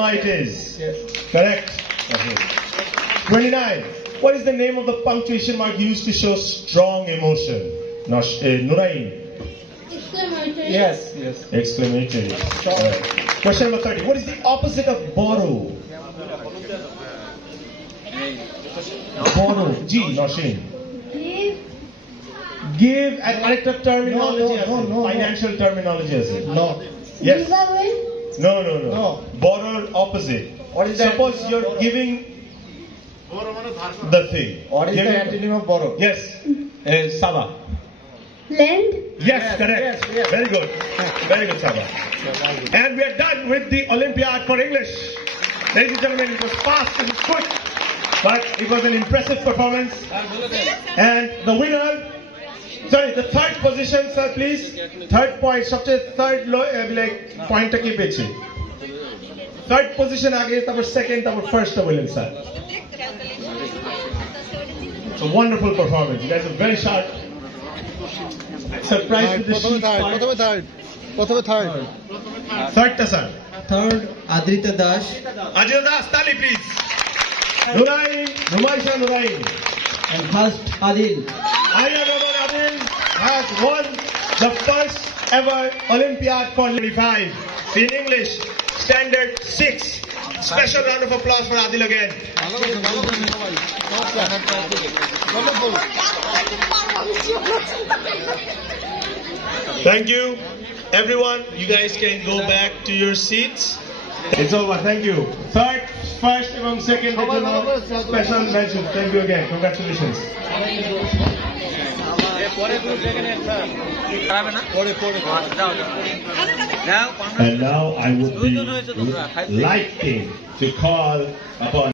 It is. Yes. Correct. Okay. 29. What is the name of the punctuation mark used to show strong emotion? Nurain. Exclamatory. Yes. Exclamatory. Question number 30. What is the opposite of borrow? Borrow. G. Noshin. Give and correct terminology. No. Financial terminology. No. Yes. No. No. Borrow opposite. What is that? Suppose you're giving the thing. What is the antonym of borrow? Yes. Saba. Lend. Yes, correct. Yes. Very good. Very good, Saba. And we are done with the Olympiad for English. Ladies and gentlemen, it was fast, it was quick, but it was an impressive performance. And the winner, the third position, sir, please. Third point, third point to keep it. Third position again, second, first, sir. It's a wonderful performance. You guys are very sharp. Surprised with the sheet. Third, sir. Third, Adrita Das. Adrita Das, tali please. Numaisha Nurain. And first, Adil. Adil has won the first ever Olympiad for 25 in English, Standard 6. Special round of applause for Adil again. Thank you, everyone. You guys can go back to your seats. It's over. Thank you. Third, first, and second, special mention. Thank you again. Congratulations. And now I would be liking to call upon